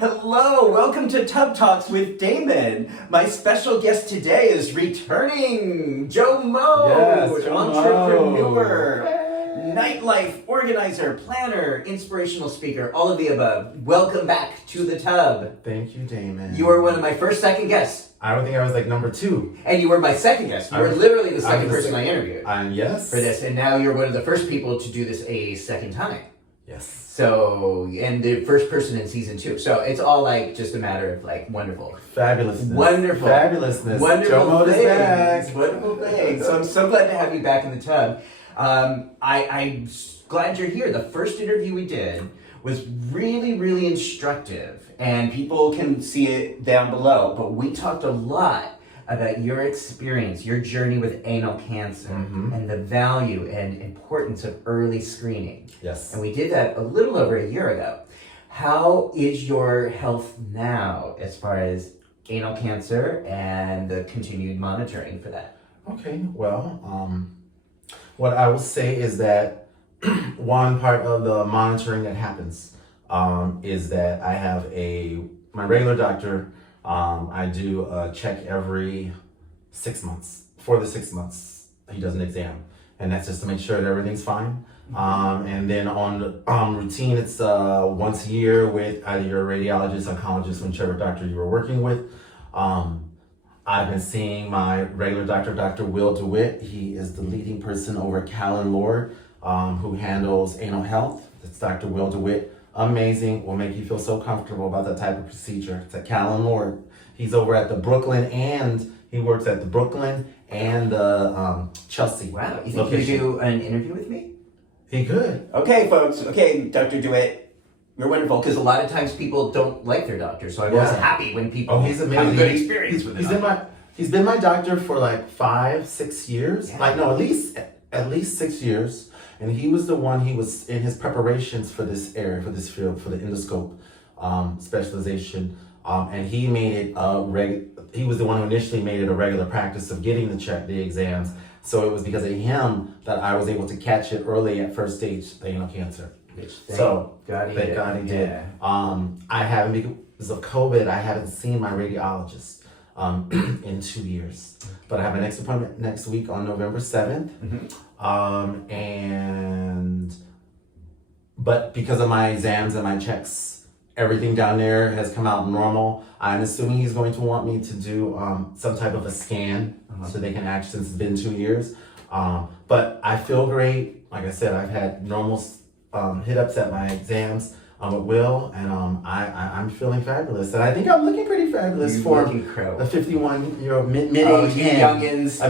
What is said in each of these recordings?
Hello, welcome to Tub Talks with Damon. My special guest today is returning Joe Mo, Yes, Joe entrepreneur, Mo. nightlife organizer, planner, inspirational speaker, all of the above. Welcome back to the tub. Thank you, Damon. You were one of my second guests. I don't think I was like number 2. And you were my second guest. You were literally the second person I interviewed Yes. for this. And now you're one of the first people to do this a second time. Yes. So, and the first person in season 2. So it's all like just a matter of like wonderful. Fabulousness. Wonderful. Fabulousness. Wonderful Joe Mo is things. back. Wonderful things. So I'm so glad to have you back in the tub. I'm glad you're here. The first interview we did was really, really instructive. And people can see it down below. But we talked a lot about your experience, your journey with anal cancer, and the value and importance of early screening. Yes. And we did that a little over a year ago. How is your health now as far as anal cancer and the continued monitoring for that? Okay, well, what I will say is that one part of the monitoring that happens is that I have my regular doctor. I do a check every 6 months. For the 6 months, he does an exam, and that's just to make sure that everything's fine. And then on the routine, it's once a year with either your radiologist, oncologist, whichever doctor you were working with. I've been seeing my regular doctor, Dr. Will DeWitt. He is the leading person over at Callan Lord, who handles anal health. That's Dr. Will DeWitt. Amazing, will make you feel so comfortable about that type of procedure. It's at Callan Lord. He's over at the Brooklyn, and he works at the Brooklyn and the Chelsea. Wow, you think you could do an interview with me? He could. Okay, folks. Okay, Dr. DeWitt, you're wonderful, because a lot of times people don't like their doctor, so I'm always happy when people he's amazing. have a good experience with it. He's been my doctor for like 5-6 years. Yeah. Like, no, at least 6 years. And he was he was in his preparations for this area, for this field, for the endoscope specialization. And he made it he was the one who initially made it a regular practice of getting the exams. So it was because of him that I was able to catch it early at first stage anal cancer. Thank God he did. Yeah. I haven't, because of COVID, I haven't seen my radiologist in 2 years. But I have my next appointment next week on November 7th. But because of my exams and my checks, everything down there has come out normal. I'm assuming he's going to want me to do some type of a scan so they can since it's been 2 years. But I feel great. Like I said, I've had normal hit-ups at my exams with Will, and I'm feeling fabulous. And I think I'm looking pretty fabulous for the 51-year-old mid-age you youngins,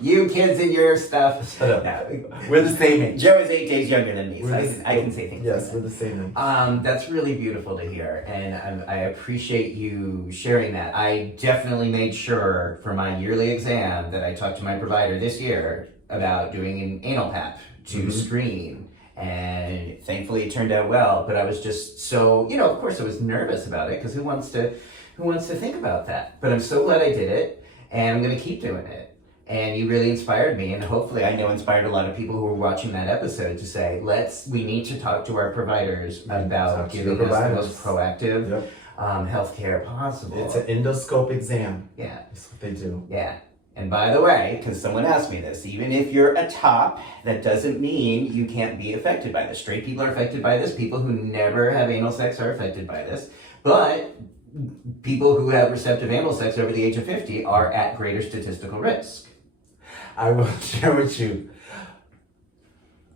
you kids and your stuff. Shut up. No. We're the same age. Joe is 8 days younger than me, so I can say things. Yes, like we're the same age. That's really beautiful to hear, and I appreciate you sharing that. I definitely made sure for my yearly exam that I talked to my provider this year about doing an anal pap to screen. And thankfully it turned out well, but I was just so, of course I was nervous about it, because who wants to think about that? But I'm so glad I did it, and I'm going to keep doing it. And you really inspired me, and hopefully I know inspired a lot of people who were watching that episode to say, we need to talk to our providers about giving us the most proactive healthcare possible. It's an endoscope exam. Yeah. That's what they do. Yeah. And by the way, because someone asked me this, even if you're a top, that doesn't mean you can't be affected by this. Straight people are affected by this. People who never have anal sex are affected by this. But people who have receptive anal sex over the age of 50 are at greater statistical risk. I will share with you.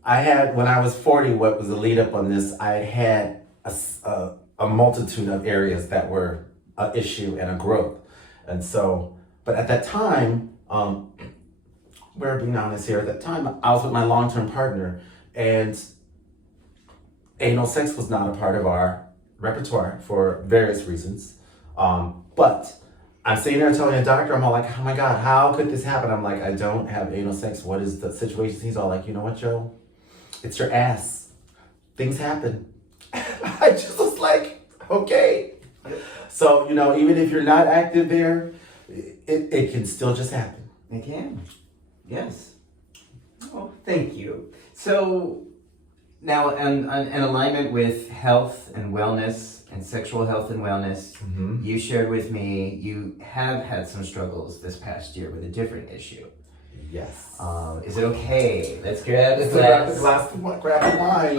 When I was 40, what was the lead up on this, I had a multitude of areas that were an issue and a growth. And so, but at that time, we're being honest here, at that time, I was with my long-term partner, and anal sex was not a part of our repertoire for various reasons. But I'm sitting there telling a doctor, I'm all like, oh my God, how could this happen? I'm like, I don't have anal sex. What is the situation? He's all like, you know what, Joe? It's your ass. Things happen. I just was like, okay. So, even if you're not active there, it can still just happen. It can. Yes. Oh, thank you. So, Now, in alignment with health and wellness and sexual health and wellness, you shared with me you have had some struggles this past year with a different issue. Yes. Is it okay? Let's grab the Grab glass. the wine. Grab the wine.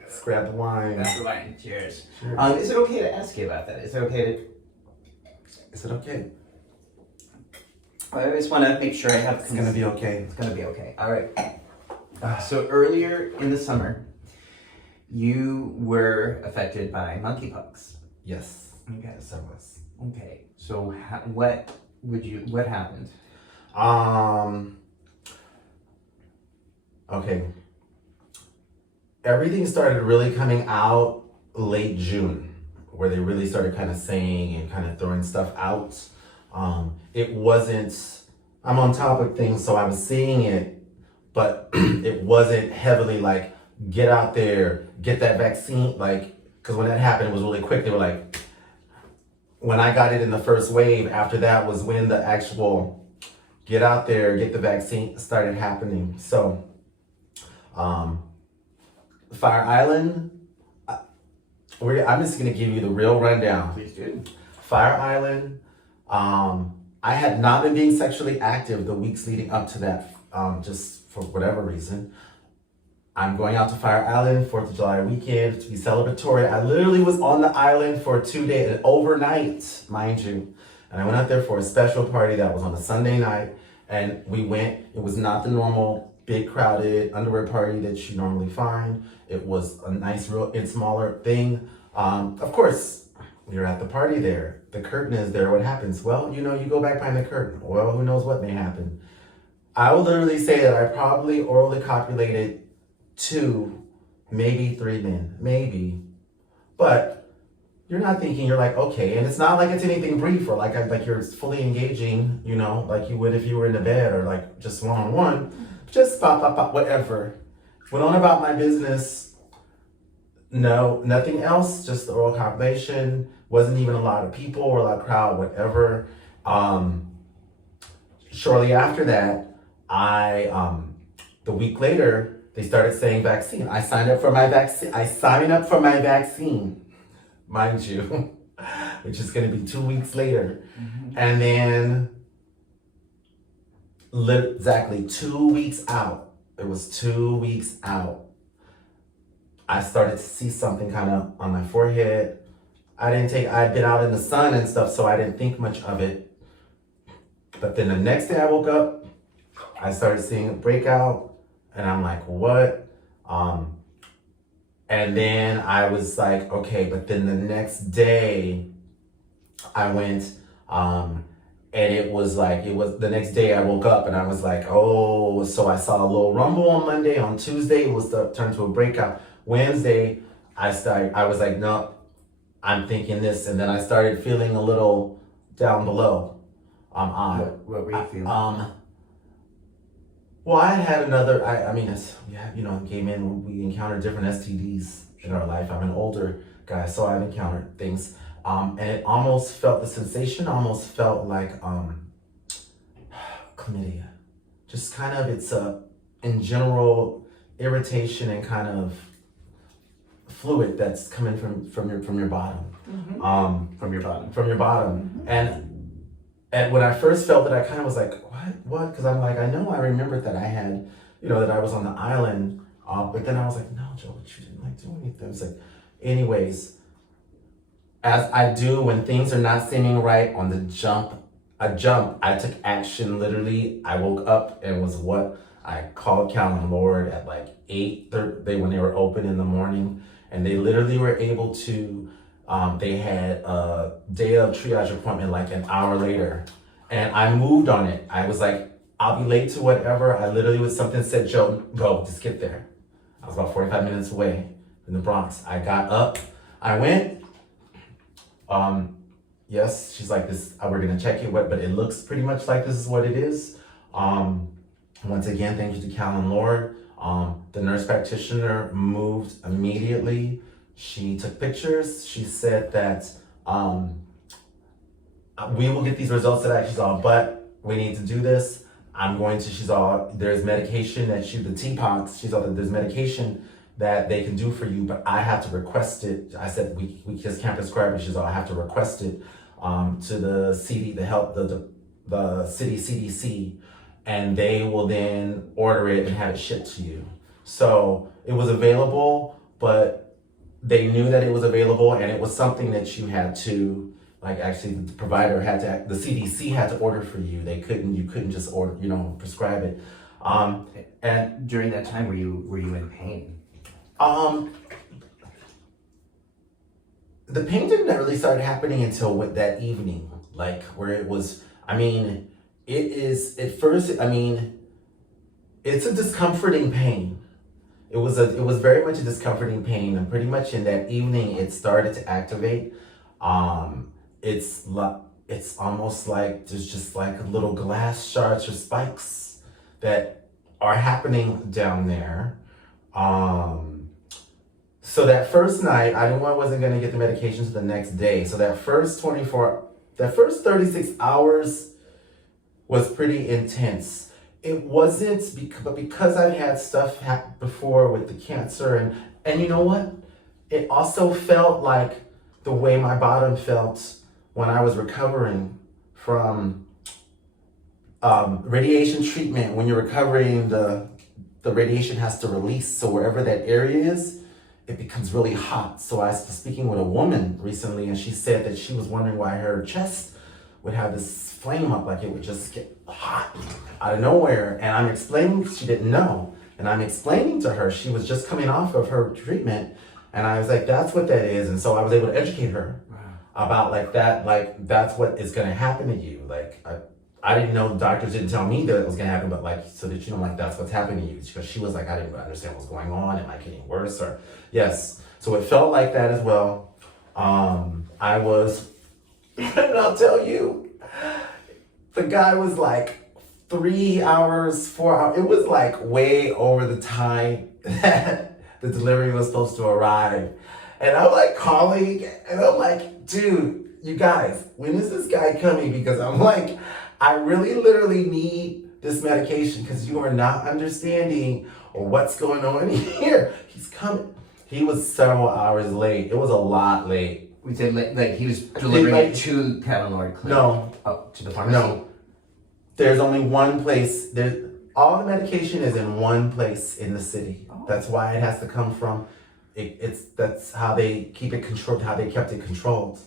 Let's grab the wine. Grab the wine. Cheers. Cheers. Is it okay to ask you about that? Is it okay to... Is it okay? I always want to make sure I have... It's gonna be okay. It's gonna be okay. All right. So earlier in the summer, you were affected by monkeypox. Yes. Okay. Yes, I was. Okay. So what happened? Okay. Everything started really coming out late June, where they really started kind of saying and kind of throwing stuff out. It wasn't, I'm on top of things, so I was seeing it, but it wasn't heavily like, get out there, get that vaccine, like, because when that happened, it was really quick. They were like, when I got it in the first wave, after that was when the actual get out there, get the vaccine started happening. So, Fire Island, I'm just gonna give you the real rundown. Please do. Fire Island, I had not been being sexually active the weeks leading up to that, just for whatever reason. I'm going out to Fire Island, 4th of July weekend to be celebratory. I literally was on the island for 2 days, overnight, mind you. And I went out there for a special party that was on a Sunday night. And we went, it was not the normal big crowded underwear party that you normally find. It was a nice, real, smaller thing. Of course, we were at the party there. The curtain is there. What happens? Well, you go back behind the curtain. Well, who knows what may happen. I will literally say that I probably orally copulated 2, maybe 3 men, maybe. But you're not thinking, you're like, okay, and it's not like it's anything brief or like you're fully engaging, like you would if you were in the bed or like just one-on-one. Just pop, whatever. Went on about my business. No, nothing else, just the oral copulation. Wasn't even a lot of people or a lot of crowd, whatever. Shortly after that, the week later, they started saying vaccine. I signed up for my vaccine, mind you, which is going to be 2 weeks later. And then exactly 2 weeks out, it was 2 weeks out, I started to see something kind of on my forehead. I'd been out in the sun and stuff, so I didn't think much of it. But then the next day I woke up, I started seeing a breakout, and I'm like, what? And then I was like, okay, but then the next day I went, and it was the next day I woke up and I was like, oh, so I saw a little rumble on Monday. On Tuesday, it was turned to a breakout. Wednesday, I was like, no, I'm thinking this. And then I started feeling a little down below. What were you feeling? Well, I had another, gay men, we encounter different STDs in our life. I'm an older guy, so I've encountered things. And it almost felt, the sensation almost felt like chlamydia. Just kind of, it's in general, irritation and kind of fluid that's coming from your bottom. From your bottom. From your bottom. And when I first felt it, I kind of was like, what? Because I'm like, I know I remembered that I had, that I was on the island. But then I was like, no, Joe, you didn't do anything. It was like, anyways, as I do when things are not seeming right on the jump, I took action literally. I woke up and was I called Councilman Lord at like 8:30 when they were open in the morning. And they literally were able to, they had a day of triage appointment like an hour later. And I moved on it. I was like, I'll be late to whatever. I literally was something said, Joe, go, just get there. I was about 45 minutes away in the Bronx. I got up, I went. Yes, she's like this, we're gonna check it, but it looks pretty much like this is what it is. Once again, thank you to Councilman Lord. The nurse practitioner moved immediately. She took pictures. She said that we will get these results today. She's all, but we need to do this. She's all, there's medication the TPOX, she's all, there's medication that they can do for you, but I have to request it. I said, we just can't prescribe it. She said, I have to request it to the the city CDC, and they will then order it and have it shipped to you. So it was available, but they knew that it was available, and it was something that you had to, like, actually the provider had to, the CDC had to order for you. You couldn't just order, prescribe it. And during that time, were you in pain? The pain didn't really start happening until that evening, like where it was, it is, at first, it's a discomforting pain. It was very much a discomforting pain, and pretty much in that evening, it started to activate. It's almost like there's just like little glass shards or spikes that are happening down there. So that first night, I knew I wasn't going to get the medication to the next day. So that first 36 hours was pretty intense. It wasn't, but because I've had stuff happen before with the cancer, and you know what? It also felt like the way my bottom felt when I was recovering from radiation treatment. When you're recovering, the radiation has to release. So wherever that area is, it becomes really hot. So I was speaking with a woman recently, and she said that she was wondering why her chest would have this flame up, like it would just get hot out of nowhere. And I'm explaining, she didn't know. And I'm explaining to her, she was just coming off of her treatment. And I was like, that's what that is. And so I was able to educate her about that's what is gonna happen to you. Like, I didn't know, the doctors didn't tell me that it was gonna happen, but so that that's what's happening to you. Because she was like, I didn't understand what's going on. Am I getting worse? Or yes. So it felt like that as well. I was, and I'll tell you, the guy was like 3 hours, 4 hours. It was like way over the time that the delivery was supposed to arrive. And I'm like calling, and I'm like, dude, you guys, when is this guy coming? Because I'm like, I really literally need this medication because you are not understanding what's going on here. He's coming. He was several hours late. It was a lot late. We said like he was delivering it to Cavalry Clinic. No. Oh, to the pharmacy? No. There's only one place. All the medication is in one place in the city. Oh. That's why it has to come from. That's how they keep it controlled. How they kept it controlled.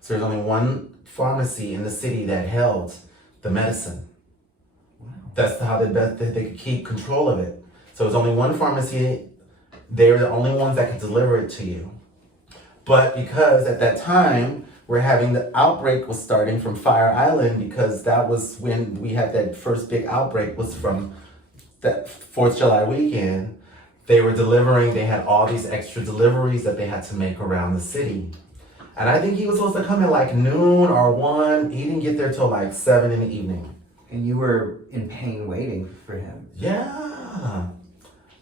So there's only one pharmacy in the city that held the medicine. Wow. That's how they could keep control of it. So there's only one pharmacy. They're the only ones that could deliver it to you. But because at that time, we're having the outbreak was starting from Fire Island, because that was when we had that first big outbreak, was from that 4th of July weekend. They were delivering, they had all these extra deliveries that they had to make around the city. And I think he was supposed to come at like noon or 1. He didn't get there till like 7 in the evening. And you were in pain waiting for him. Yeah.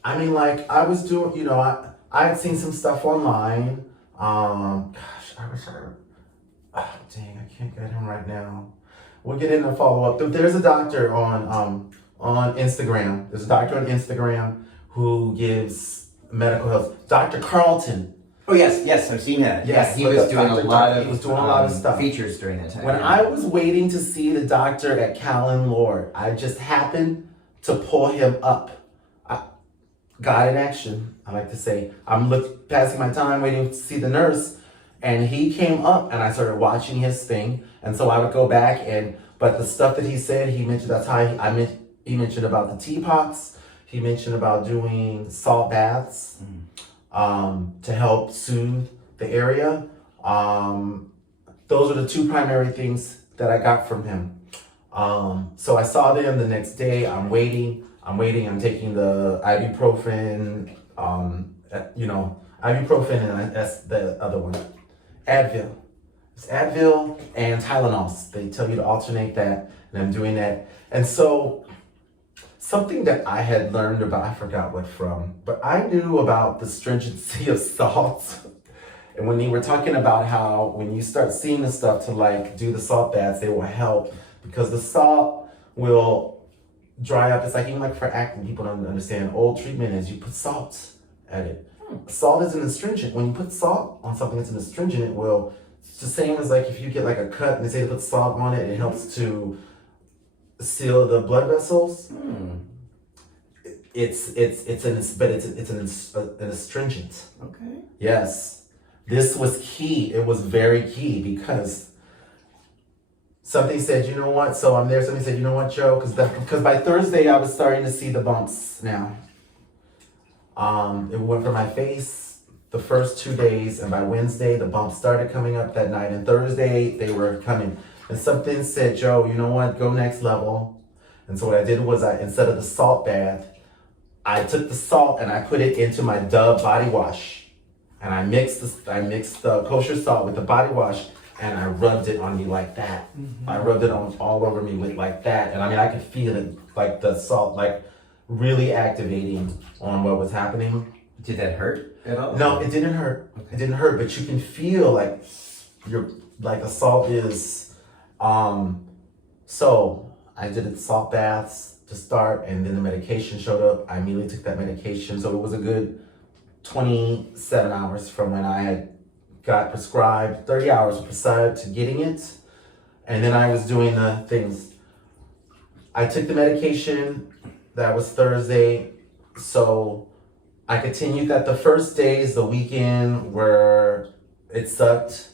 I was doing, I had seen some stuff online. I wish dang, I can't get him right now. We'll get into follow-up. There's a doctor on Instagram. There's a doctor on Instagram who gives medical health. Dr. Carlton. Oh yes, I've seen that. Yes, he was doing a lot of stuff. Features during that time. When I was waiting to see the doctor at Callan Lord, I just happened to pull him up. God in action, I like to say. I'm passing my time waiting to see the nurse, and he came up, and I started watching his thing. And so I would go back, but the stuff that he said, he mentioned, that's how he mentioned about the T-pox. He mentioned about doing salt baths to help soothe the area. Those are the two primary things that I got from him. So I saw them the next day. I'm waiting. I'm taking the ibuprofen, ibuprofen, and that's the other one, Advil. It's Advil and Tylenol. They tell you to alternate that, and I'm doing that. And so something that I had learned about, I forgot what from, but I knew about the stringency of salt. And when they were talking about how when you start seeing the stuff to do the salt baths, they will help, because the salt will dry up. It's like, even for acne, people don't understand. Old treatment is you put salt at it. Salt is an astringent. When you put salt on something that's an astringent, it will, it's the same as like if you get like a cut and they say to put salt on it, it helps to seal the blood vessels. It's an astringent. Okay. Yes. This was key. It was very key because something said, you know what? So I'm there. Somebody said, you know what, Joe? Because by Thursday I was starting to see the bumps now. It went for my face the first 2 days, and by Wednesday the bumps started coming up that night, and Thursday they were coming. And something said, Joe, you know what? Go next level. And so what I did was instead of the salt bath, I took the salt and I put it into my Dove body wash, and I mixed the kosher salt with the body wash, and I rubbed it on me like that. I rubbed it on all over me with like that, and I mean I could feel it, like the salt like really activating on what was happening. Did that hurt at all? No, it didn't hurt. Okay. It didn't hurt, but you can feel like the salt is. So I did the salt baths to start, and then the medication showed up. I immediately took that medication, so it was a good 27 hours from when I had got prescribed, 30 hours prescribed to getting it, and then I was doing the things. I took the medication. That was Thursday, so I continued that. The first days, the weekend, where it sucked.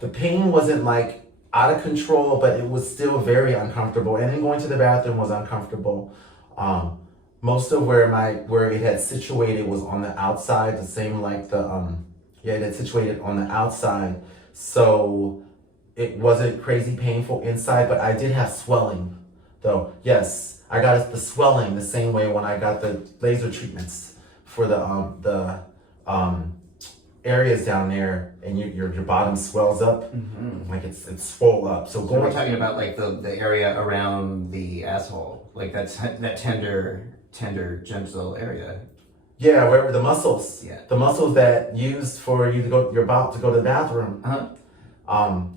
The pain wasn't like out of control, but it was still very uncomfortable. And then going to the bathroom was uncomfortable. Most of where it had situated was on the outside, the same like it had situated on the outside. So it wasn't crazy painful inside, but I did have swelling though. Yes, I got the swelling the same way when I got the laser treatments for the areas down there, and your bottom swells up, like it's swole up. So we're talking about like the area around the asshole, like that tender, gentle area. Yeah, wherever the muscles. Yeah. The muscles that used for you to go, you're about to go to the bathroom,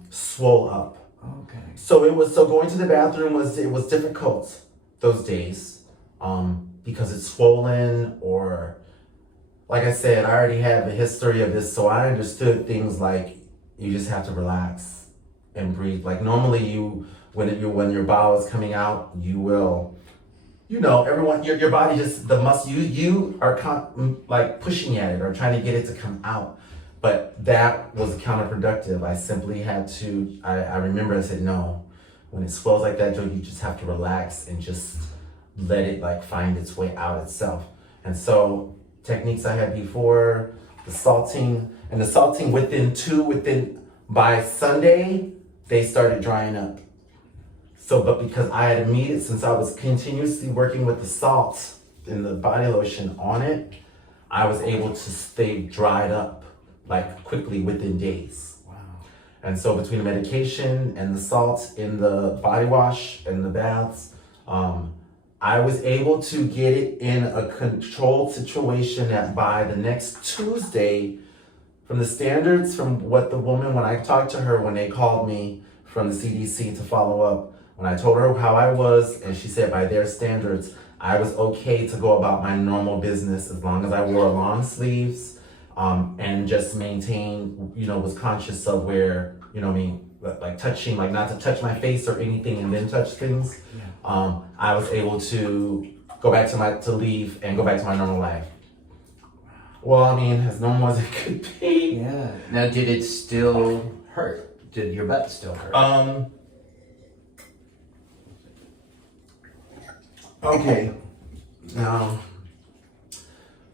swole up. Okay. So going to the bathroom was difficult those days, because it's swollen, or like I said, I already had the history of this, so I understood things like you just have to relax and breathe. Like normally when your bowel is coming out, you will, everyone, your body just, the muscle, you are like pushing at it or trying to get it to come out. But that was counterproductive. I simply had to, I remember I said, no, when it swells like that, Joe, you just have to relax and just let it like find its way out itself. And so techniques I had before, the salting by Sunday, they started drying up. So, but because I had since I was continuously working with the salt and the body lotion on it, I was able to stay dried up like quickly within days. Wow. And so between the medication and the salt in the body wash and the baths, I was able to get it in a controlled situation that by the next Tuesday, from the standards, from what the woman, when I talked to her, when they called me from the CDC to follow up, when I told her how I was, and she said by their standards, I was okay to go about my normal business as long as I wore long sleeves, and just maintain, was conscious of where, like touching, like not to touch my face or anything and then touch things. Yeah. I was able to go back to leave and go back to my normal life. Well, I mean, as normal as it could be. Yeah. Now, did it still hurt? Did your butt still hurt? Okay. Now,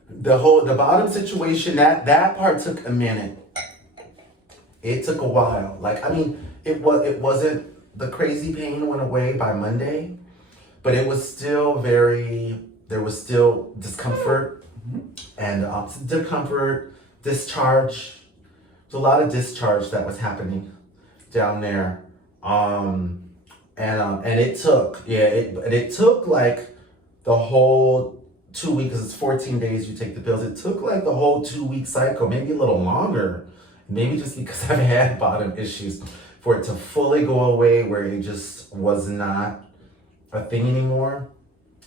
the bottom situation, that part took a minute. It took a while. Like, I mean, it wasn't, the crazy pain went away by Monday, but it was still there was still discomfort and discharge. There's a lot of discharge that was happening down there. And it took like the whole 2 weeks, because it's 14 days you take the pills. It took like the whole 2 week cycle, maybe a little longer, maybe just because I've had bottom issues, for it to fully go away where it just was not a thing anymore.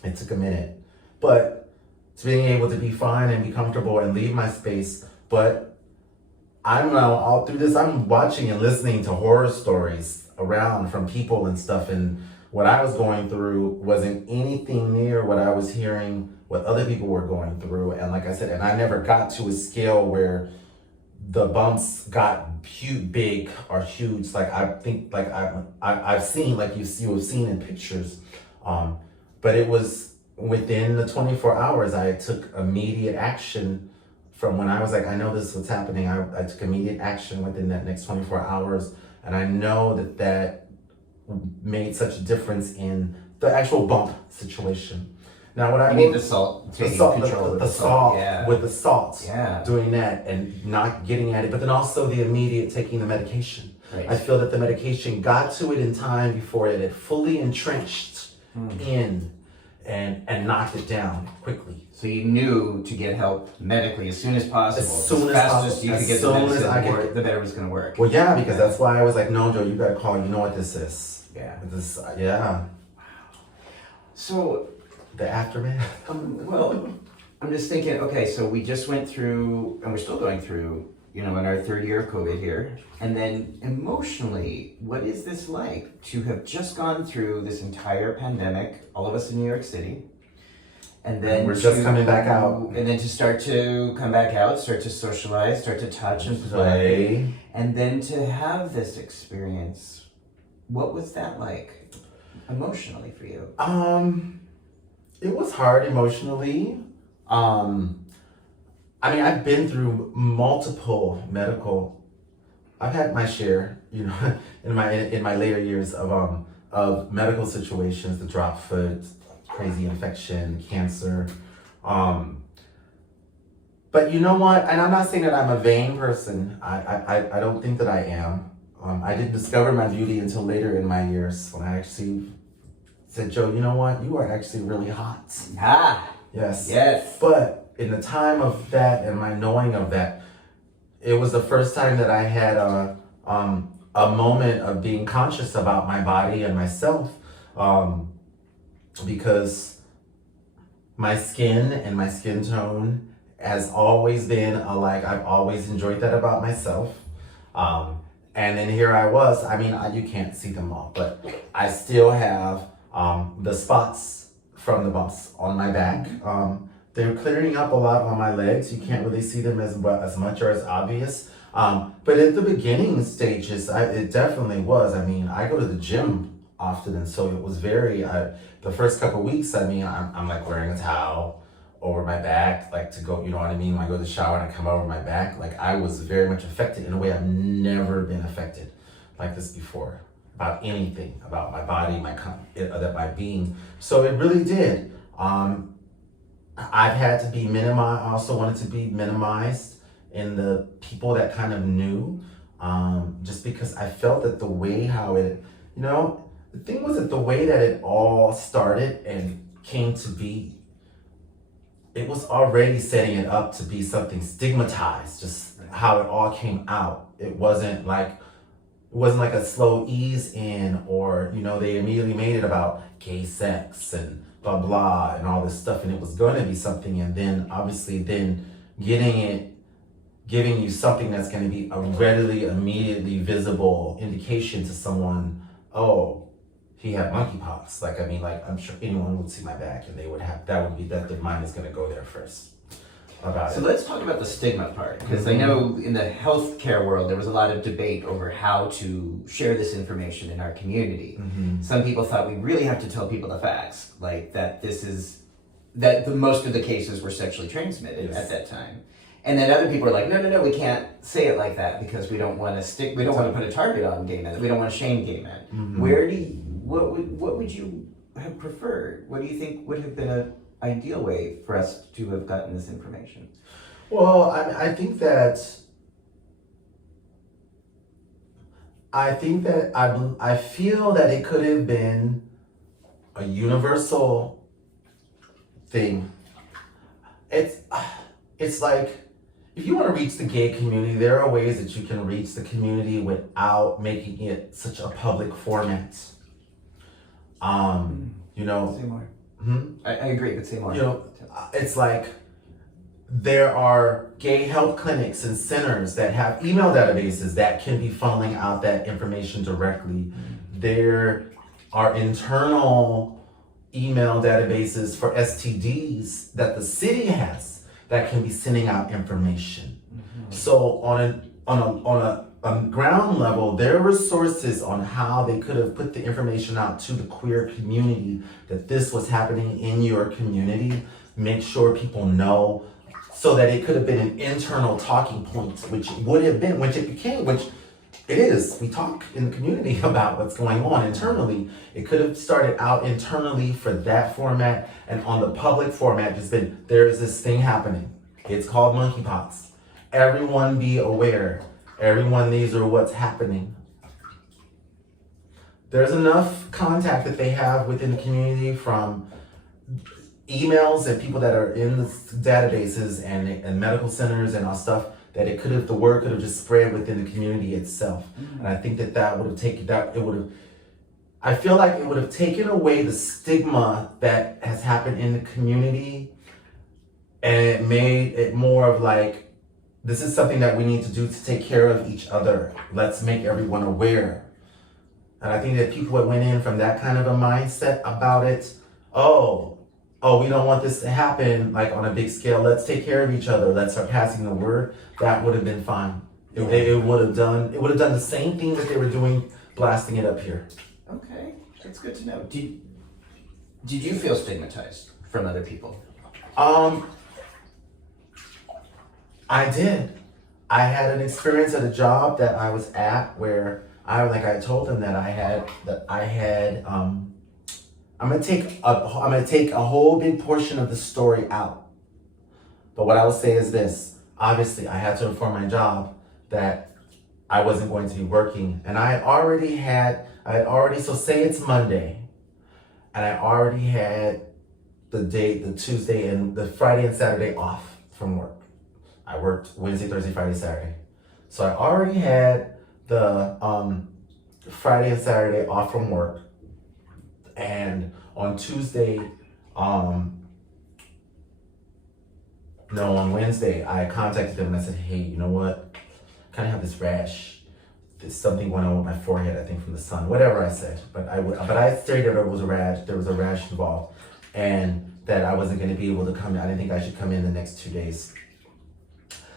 It took a minute. But to being able to be fine and be comfortable and leave my space. But I'm now all through this, I'm watching and listening to horror stories around from people and stuff. And what I was going through wasn't anything near what I was hearing, what other people were going through. And like I said, and I never got to a scale where the bumps got big or huge. Like I think, like I've seen, like you have seen in pictures. But it was within the 24 hours, I took immediate action from when I was like, I know this is what's happening. I took immediate action within that next 24 hours. And I know that made such a difference in the actual bump situation. Now, what I mean the salt, taking control of the salt, yeah. with the salt, yeah. doing that and not getting at it, but then also the immediate taking the medication. Right. I feel that the medication got to it in time before it had fully entrenched in and knocked it down quickly. So you knew to get help medically as soon as possible. As soon as fast possible. as you As could get the soon as medicine, I the could more- the better it was going to work. Well, yeah, because that's why I was like, no, Joe, you gotta call. You know what this is. Yeah. This, yeah. So, The aftermath. well, I'm just thinking, okay, so we just went through, and we're still going through, in our third year of COVID here. And then emotionally, what is this like to have just gone through this entire pandemic, all of us in New York City? And then We're just coming back out. And then to start to come back out, start to socialize, start to touch and play. And then to have this experience, what was that like emotionally for you? It was hard emotionally. I mean, I've been through multiple medical. I've had my share, in my later years of medical situations, the drop foot, crazy infection, cancer. But you know what? And I'm not saying that I'm a vain person. I don't think that I am. I didn't discover my beauty until later in my years when I actually said, Joe, you know what? You are actually really hot. Ah, Yes. yes. But in the time of that and my knowing of that, it was the first time that I had a moment of being conscious about my body and myself, because my skin and my skin tone has always been I've always enjoyed that about myself. And then here I was, you can't see them all, but I still have the spots from the bumps on my back. They're clearing up a lot on my legs. You can't really see them as much or as obvious. But at the beginning stages, it definitely was. I go to the gym often, and so it was very, the first couple of weeks, I'm like wearing a towel over my back, like to go, you know what I mean? When I go to the shower and I come over my back, like I was very much affected in a way I've never been affected like this before, about anything, about my body, my being. So it really did. I've had to be minimized. I also wanted to be minimized in the people that kind of knew, just because I felt that the way how it, the thing was that the way that it all started and came to be, it was already setting it up to be something stigmatized, just how it all came out. It wasn't like a slow ease in, or, they immediately made it about gay sex and blah, blah, and all this stuff. And it was going to be something. And then obviously then giving you something that's going to be a readily, immediately visible indication to someone, oh, he had monkeypox. I'm sure anyone would see my back and they would have, that their mind is going to go there first about it. So let's talk about the stigma part, because I know in the healthcare world, there was a lot of debate over how to share this information in our community. Mm-hmm. Some people thought we really have to tell people the facts, like that the most of the cases were sexually transmitted at that time. And then other people are like, no, we can't say it like that because we don't want to put a target on gay men. We don't want to shame gay men. Mm-hmm. What would you have preferred? What do you think would have been an ideal way for us to have gotten this information? Well, I think that I feel that it could have been a universal thing. It's like, if you want to reach the gay community, there are ways that you can reach the community without making it such a public format. Say more. I agree, but say more. You know, it's like there are gay health clinics and centers that have email databases that can be funneling out that information directly. There are internal email databases for STDs that the city has that can be sending out information. So on a ground level, there were sources on how they could have put the information out to the queer community that this was happening in your community. Make sure people know, so that it could have been an internal talking point, which would have been, which it became, which it is. We talk in the community about what's going on internally. It could have started out internally for that format, and on the public format, just been, there is this thing happening. It's called monkeypox. Everyone be aware. Everyone, these are what's happening. There's enough contact that they have within the community from emails and people that are in the databases and medical centers and all stuff, that it could have, the word could have just spread within the community itself. And I think that would have taken, I feel like it would have taken away the stigma that has happened in the community, and it made it more of like, this is something that we need to do to take care of each other. Let's make everyone aware. And I think that people that went in from that kind of a mindset about it, we don't want this to happen like on a big scale. Let's take care of each other. Let's start passing the word. That would have been fine. It would have done the same thing that they were doing, blasting it up here. Okay, that's good to know. Did you feel stigmatized from other people? I did. I had an experience at a job that I was at where I told them that I had I'm gonna take a whole big portion of the story out. But what I will say is this: obviously, I had to inform my job that I wasn't going to be working, and so say it's Monday, and I already had the Tuesday and the Friday and Saturday off from work. I worked Wednesday, Thursday, Friday, Saturday, so I already had the Friday and Saturday off from work. And on Tuesday, on Wednesday, I contacted them and I said, hey, you know what? I kind of have this rash. There's something going on with my forehead, I think from the sun, whatever I said. But I stated there was a rash involved, and that I wasn't going to be able to come in. I didn't think I should come in the next 2 days.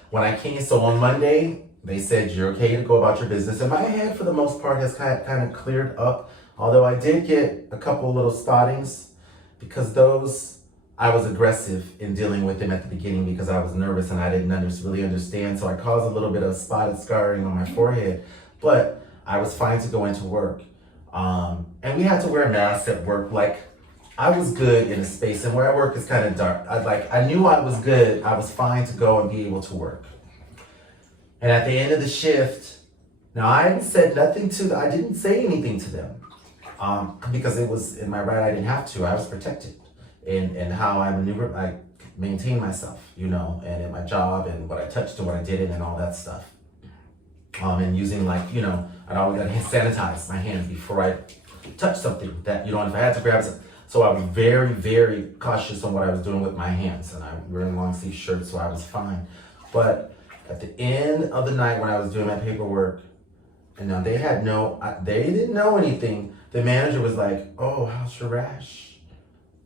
When I came, so on Monday, they said, you're okay to go about your business. And my head, for the most part, has kind of cleared up. Although I did get a couple little spottings, because those, I was aggressive in dealing with them at the beginning because I was nervous and I didn't really understand. So I caused a little bit of spotted scarring on my forehead, but I was fine to go into work. And we had to wear masks at work. Like, I was good in a space, and where I work is kind of dark. I knew I was good. I was fine to go and be able to work. And at the end of the shift, now I didn't say anything to them. Because it was in my right, I didn't have to. I was protected in how I maintain myself, and in my job and what I touched and what I didn't and all that stuff. And using I'd always gotta sanitize my hands before I touch something that, if I had to grab something. So I was very, very cautious on what I was doing with my hands, and I'm wearing long sleeve shirts, so I was fine. But at the end of the night when I was doing my paperwork, and now they didn't know anything. The manager was like, oh, how's your rash?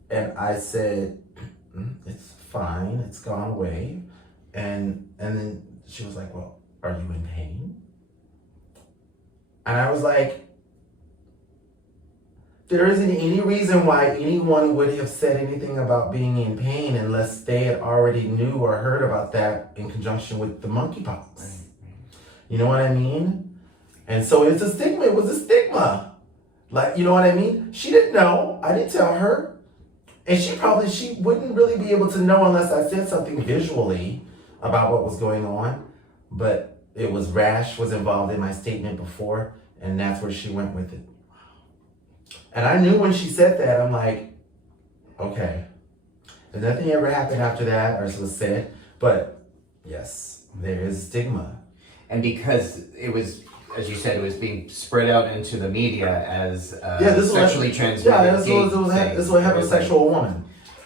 And I said, it's fine, it's gone away. And then she was like, well, are you in pain? And I was like, there isn't any reason why anyone would have said anything about being in pain unless they had already knew or heard about that in conjunction with the monkeypox. You know what I mean? And so it's a stigma. It was a stigma. Like, you know what I mean? She didn't know. I didn't tell her. And she wouldn't really be able to know unless I said something visually about what was going on. But it was rash was involved in my statement before, and that's where she went with it. And I knew when she said that, I'm like, okay. And nothing ever happened after that, or was said. But yes, there is stigma. And because it was as you said, it was being spread out into the media as this sexually was, transmitted. yeah, gay thing. this was a heterosexual woman.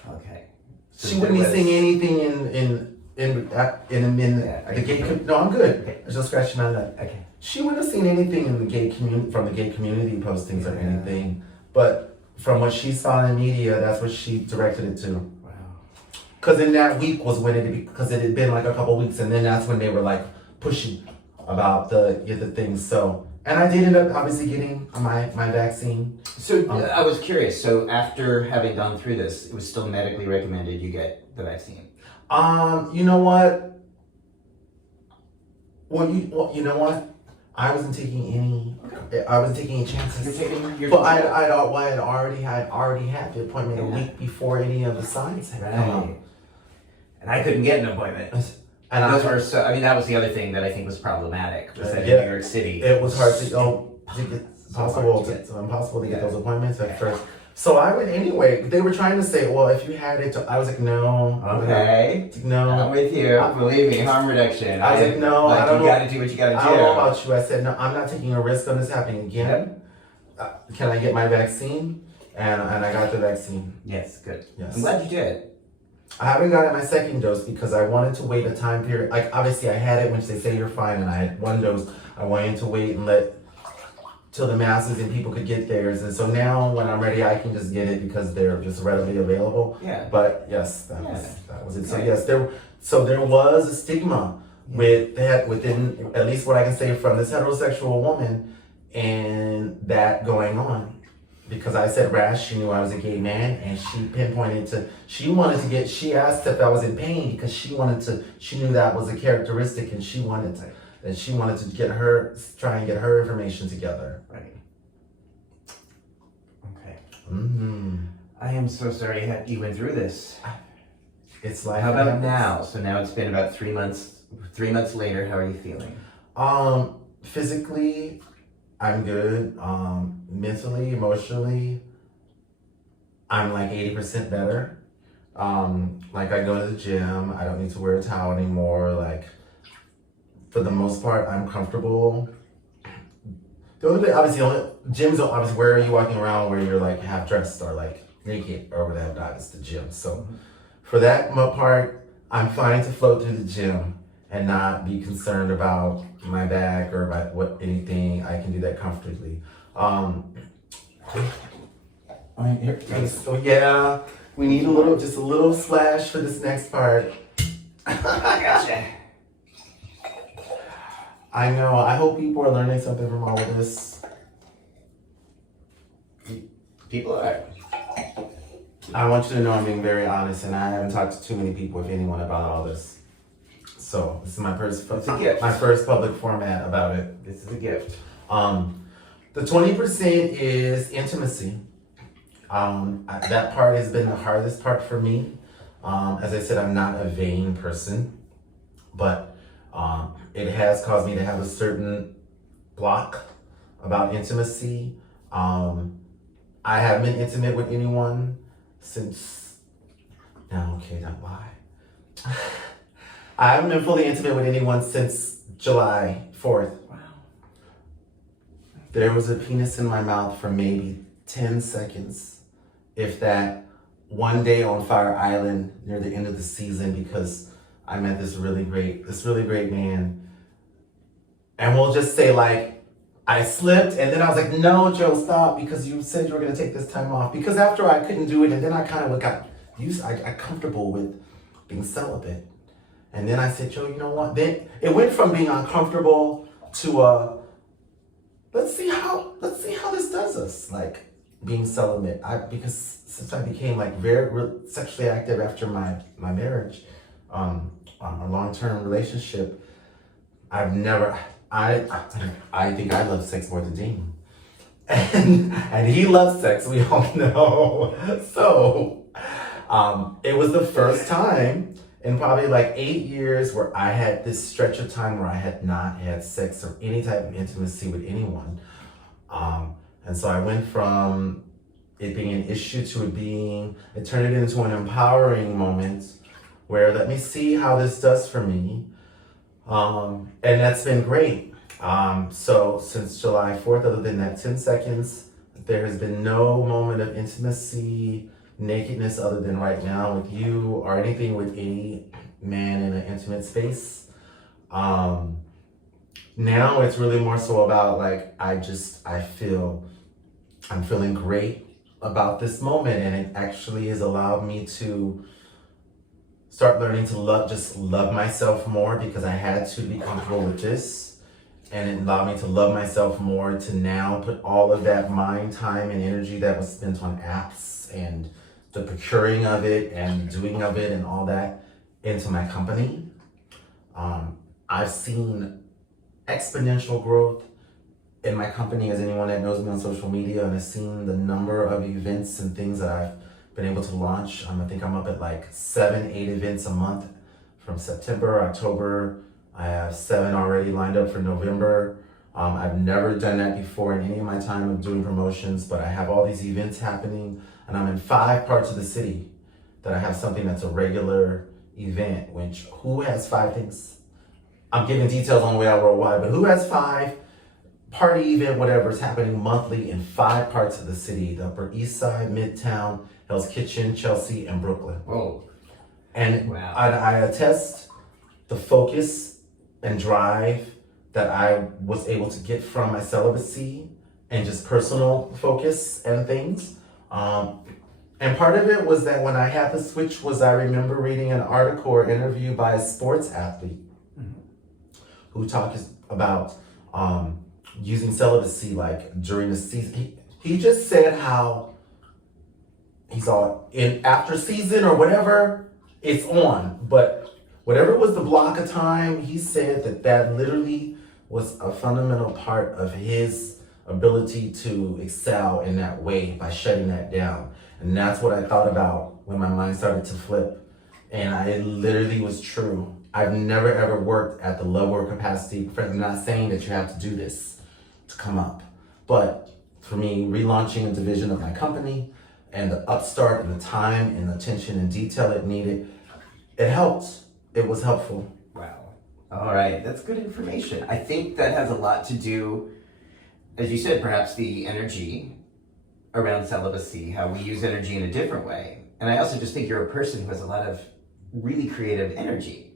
Okay. So She wouldn't be saying anything in Yeah, the gay. No, I'm good. Okay. I was just scratching my neck. Okay. She wouldn't have seen anything in the gay community from the gay community postings or Yeah. anything, but from what she saw in the media, that's what she directed it to. Wow. Because in that week was when because it had been like a couple weeks, and then that's when they were like pushing about the things. So, and I did end up obviously getting my vaccine. So I was curious. So after having gone through this, it was still medically recommended you get the vaccine. You know what? Well, you know what? I wasn't taking any. I wasn't taking any chances. You're taking your. But I already had the appointment a week before any of the signs had come up. Right. And I couldn't get an appointment. And Those were so. I mean, that was the other thing that I think was problematic. Was that Yeah. in New York City, it was hard to get impossible to get those appointments at first. So I went anyway. They were trying to say, well, if you had it, I was like, no. Okay. No. I'm with you. Believe me, harm reduction. I was like, no, I don't you know. gotta do what you gotta do. I don't know about you. I said, no, I'm not taking a risk on this happening again. Can I get my vaccine? And I got the vaccine. Yes, good. Yes. I'm glad you did. I haven't gotten my second dose because I wanted to wait a time period. Like, obviously, I had it when they say you're fine, and I had one dose. I wanted to wait and let till the masses and people could get theirs. And so now, when I'm ready, I can just get it because they're just readily available. Yeah. But yes, that was it. So Okay. yes, there was a stigma with that within at least what I can say from this heterosexual woman and that going on. Because I said rash, she knew I was a gay man, and she pinpointed she asked if I was in pain because she knew that was a characteristic, and she wanted to try and get her information together. Right. Okay. Mm-hmm. I am so sorry you went through this. It's like How about now? So now it's been about 3 months. 3 months later, how are you feeling? Physically, I'm good. Mentally, emotionally, I'm like 80% better. Like I go to the gym. I don't need to wear a towel anymore. Like, for the most part, I'm comfortable. The only gyms are obviously where are you walking around where you're like half dressed or like naked or whatever, that is the gym. So for that part, I'm fine to float through the gym and not be concerned about my back or about anything. I can do that comfortably. So yeah, we need just a little splash for this next part. I gotcha. I know. I hope people are learning something from all of this. People are. I want you to know I'm being very honest, and I haven't talked to too many people, if anyone, about all this. So this is my first public format about it. This is a gift. The 20% is intimacy. That part has been the hardest part for me. As I said, I'm not a vain person, but it has caused me to have a certain block about intimacy. I haven't been intimate with anyone since, no, okay, don't lie. I haven't been fully intimate with anyone since July 4th. Wow. There was a penis in my mouth for maybe 10 seconds, if that, one day on Fire Island near the end of the season, because I met this really great man. And we'll just say, like, I slipped, and then I was like, no, Joe, stop, because you said you were going to take this time off. Because after I couldn't do it, and then I kind of got used, I got comfortable with being celibate. And then I said, Joe, you know what? Then it went from being uncomfortable to, let's see how this does us, like, being celibate. Because since I became, like, very sexually active after my marriage, a long-term relationship, I've never... I think I love sex more than Damon. And he loves sex, we all know. So, it was the first time in probably like 8 years where I had this stretch of time where I had not had sex or any type of intimacy with anyone. And so I went from it being an issue to it turned it into an empowering moment where let me see how this does for me. And that's been great. So since July 4th, other than that 10 seconds, there has been no moment of intimacy, nakedness other than right now with you or anything with any man in an intimate space. Now it's really more so about like, I'm feeling great about this moment, and it actually has allowed me to start learning to love myself more, because I had to be comfortable with this, and it allowed me to love myself more, to now put all of that mind, time, and energy that was spent on apps and the procuring of it and doing of it and all that into my company. I've seen exponential growth in my company, as anyone that knows me on social media, and has seen the number of events and things that I've been able to launch. I think I'm up at like 7-8 events a month from September, October. I have 7 already lined up for November. I've never done that before in any of my time of doing promotions, but I have all these events happening, and I'm in 5 parts of the city that I have something that's a regular event, which who has 5 things? I'm giving details on Way Out Worldwide, but who has 5 party event, whatever is happening monthly in 5 parts of the city: the Upper East Side, Midtown, Hell's Kitchen, Chelsea, and Brooklyn. Whoa. And wow. I attest the focus and drive that I was able to get from my celibacy and just personal focus and things. And part of it was that when I had the switch was I remember reading an article or interview by a sports athlete who talks about using celibacy like during the season. He just said how he's all in after season or whatever, it's on. But whatever was the block of time, he said that literally was a fundamental part of his ability to excel in that way by shutting that down. And that's what I thought about when my mind started to flip. And it literally was true. I've never ever worked at the level or capacity. I'm not saying that you have to do this to come up. But for me, relaunching a division of my company and the upstart and the time and the attention and detail it needed, it helped. It was helpful. Wow. All right, that's good information. I think that has a lot to do, as you said, perhaps the energy around celibacy, how we use energy in a different way. And I also just think you're a person who has a lot of really creative energy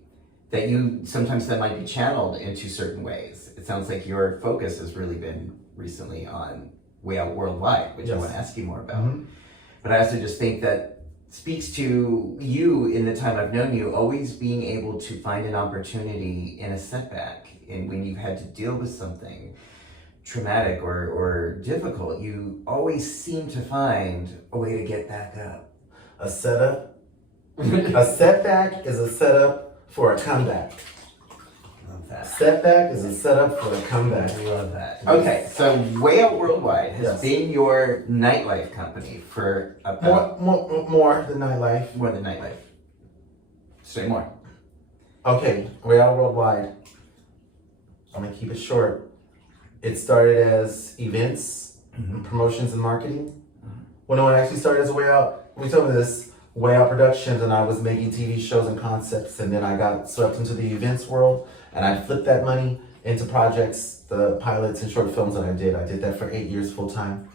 that you sometimes that might be channeled into certain ways. It sounds like your focus has really been recently on Way Out Worldwide, which I want to ask you more about. Mm-hmm. But I also just think that speaks to you in the time I've known you, always being able to find an opportunity in a setback. And when you've had to deal with something traumatic or difficult, you always seem to find a way to get back up. A setup? A setback is a setup for a comeback. Love that. Setback is a setup for a comeback. I love that. Okay, so Way Out Worldwide has been your nightlife company for about... More than nightlife. More than nightlife. Say more. Okay, Way Out Worldwide. I'm gonna keep it short. It started as events, promotions, and marketing. When it actually started as Way Out, we told me this, Way Out Productions, and I was making TV shows and concepts, and then I got swept into the events world, and I flipped that money into projects, the pilots and short films that I did. I did that for 8 years full time.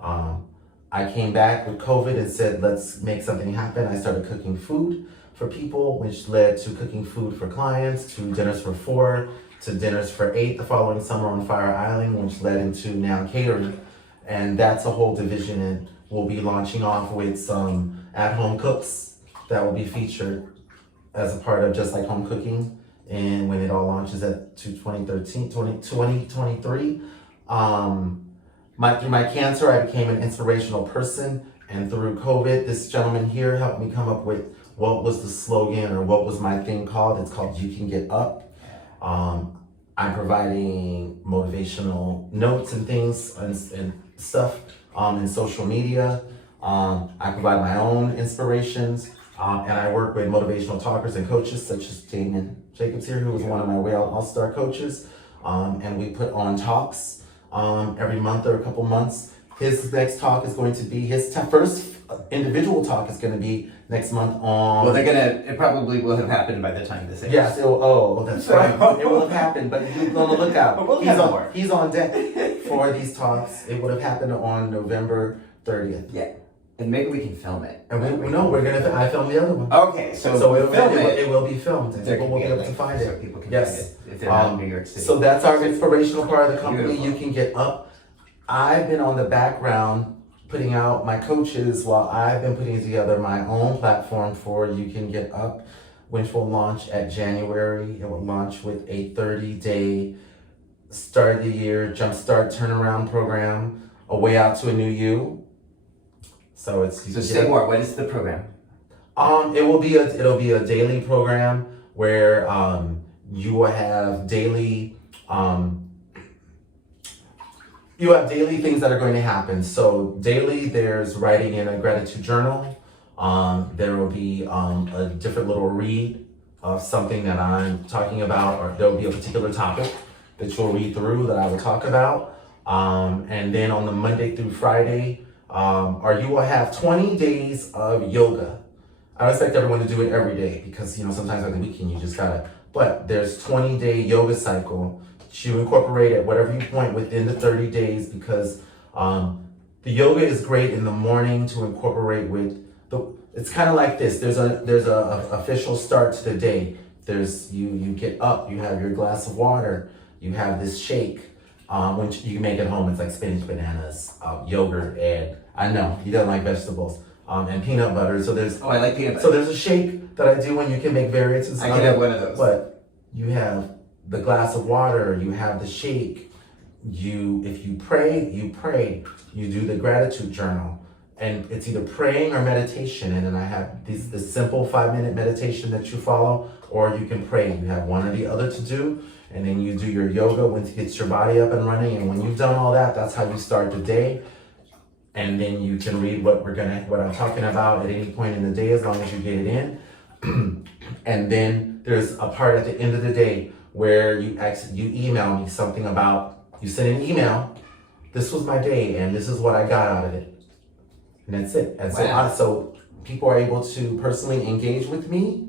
I came back with COVID and said, let's make something happen. I started cooking food for people, which led to cooking food for clients, to dinners for 4, to dinners for 8 the following summer on Fire Island, which led into now catering. And that's a whole division, and we'll be launching off with some at-home cooks that will be featured as a part of Just Like Home Cooking. And when it all launches at 2023, through my cancer, I became an inspirational person. And through COVID, this gentleman here helped me come up with what was the slogan, or what was my thing called. It's called You Can Get Up. I'm providing motivational notes and things and stuff in social media. I provide my own inspirations, and I work with motivational talkers and coaches such as Damon Jacobs here, who is one of my Way Out All-Star coaches. And we put on talks every month or a couple months. His next talk is going to be his first individual talk is going to be next month on. Well, it probably will have happened by the time this airs. Yes, that's right. It will have happened, but you're on the lookout. But we'll have more. He's on deck for these talks. It would have happened on November 30th. Yeah. And maybe we can film it. And I filmed the other one. Okay, so it will be filmed, and people will be able to find so it. people can Yes. find it if they're not in New York City. So that's our inspirational part of the company. Beautiful. You can get up. I've been on the background putting out my coaches while I've been putting together my own platform for You Can Get Up, which will launch at January. It will launch with a 30-day start of the year jumpstart turnaround program, a way out to a new you. So say more. What is the program? It'll be a daily program where you will have daily things that are going to happen. So daily, there's writing in a gratitude journal. There will be a different little read of something that I'm talking about, or there will be a particular topic that you'll read through that I will talk about. And then on the Monday through Friday, you will have 20 days of yoga. I don't expect everyone to do it every day because, sometimes on the weekend you just gotta, but there's 20-day yoga cycle that you incorporate at whatever you point within the 30 days because the yoga is great in the morning to incorporate with it's kind of like this. There's a official start to the day. There's you get up, you have your glass of water, you have this shake, which you can make at home. It's like spinach, bananas, yogurt, and I know he doesn't like vegetables, and peanut butter. So there's I like peanut butter. So there's a shake that I do when you can make variants. I can have one of those. But you have the glass of water, you have the shake. If you pray, you pray. You do the gratitude journal. And it's either praying or meditation. And then I have this simple 5-minute meditation that you follow, or you can pray. You have one or the other to do. And then you do your yoga when it gets your body up and running. And when you've done all that, that's how you start the day. And then you can read what I'm talking about at any point in the day, as long as you get it in. And then there's a part at the end of the day where you email me something about, you send an email, this was my day and this is what I got out of it. And that's it. And so people are able to personally engage with me